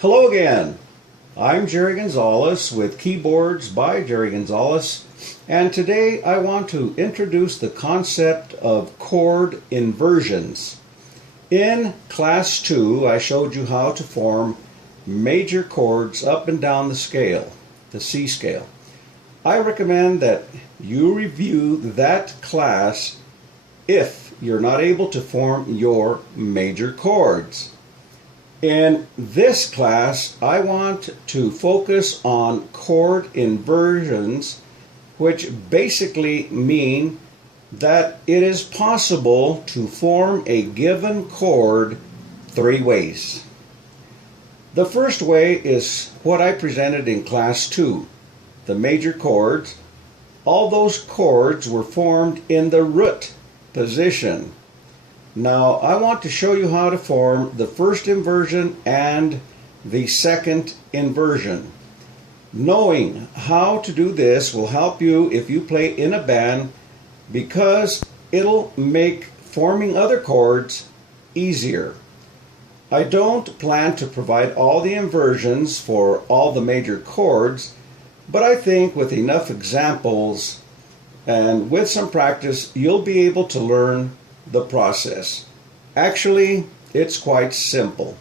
Hello again. I'm Jerry Gonzales with Keyboards by Jerry Gonzales, and today I want to introduce the concept of chord inversions. In Class 2, I showed you how to form major chords up and down the scale, the C scale. I recommend that you review that class if you're not able to form your major chords. In this class, I want to focus on chord inversions, which basically mean that it is possible to form a given chord three ways. The first way is what I presented in Class 2, the major chords. All those chords were formed in the root position. Now I want to show you how to form the first inversion and the second inversion. Knowing how to do this will help you if you play in a band, because it'll make forming other chords easier. I don't plan to provide all the inversions for all the major chords, but I think with enough examples and with some practice you'll be able to learn the process. Actually, it's quite simple.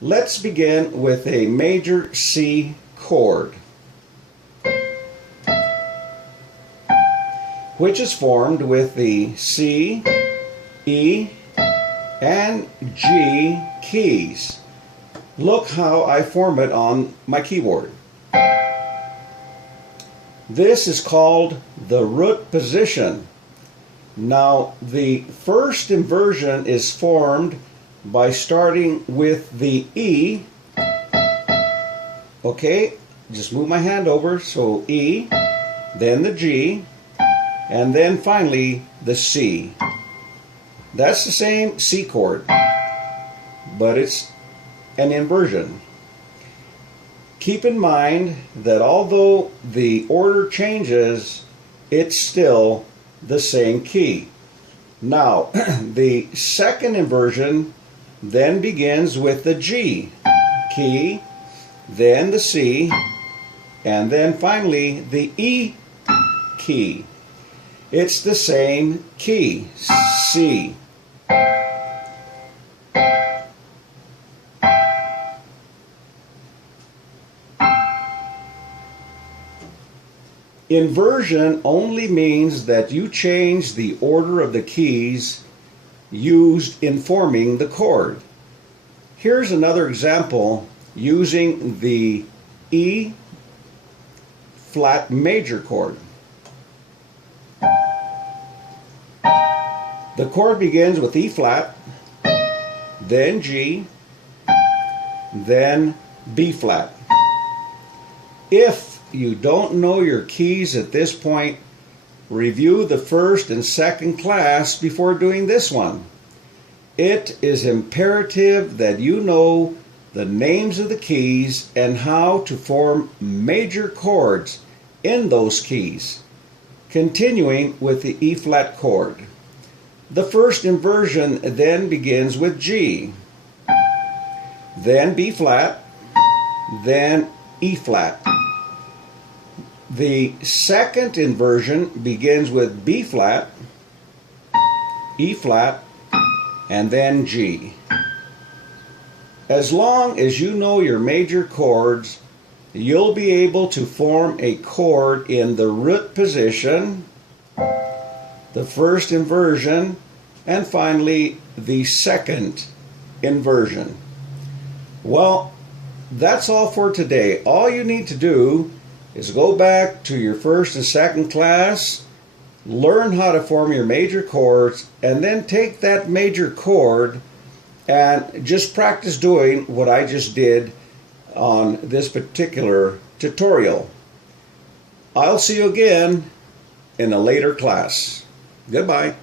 Let's begin with a major C chord, which is formed with the C, E, and G keys. Look how I form it on my keyboard. This is called the root position. Now, the first inversion is formed by starting with the E. Okay, just move my hand over, so E, then the G, and then finally the C. That's the same C chord, but it's an inversion. Keep in mind that although the order changes, it's still the same key. Now, the second inversion then begins with the G key, then the C, and then finally the E key. It's the same key, C. Inversion only means that you change the order of the keys used in forming the chord. Here's another example using the E flat major chord. The chord begins with E flat, then G, then B flat. If you don't know your keys at this point, review the first and second class before doing this one. It is imperative that you know the names of the keys and how to form major chords in those keys. Continuing with the E flat chord. The first inversion then begins with G, then B flat, then E flat. The second inversion begins with B flat, E flat, and then G. As long as you know your major chords, you'll be able to form a chord in the root position, the first inversion, and finally the second inversion. Well, that's all for today. All you need to do is go back to your first and second class, learn how to form your major chords, and then take that major chord and just practice doing what I just did on this particular tutorial. I'll see you again in a later class. Goodbye.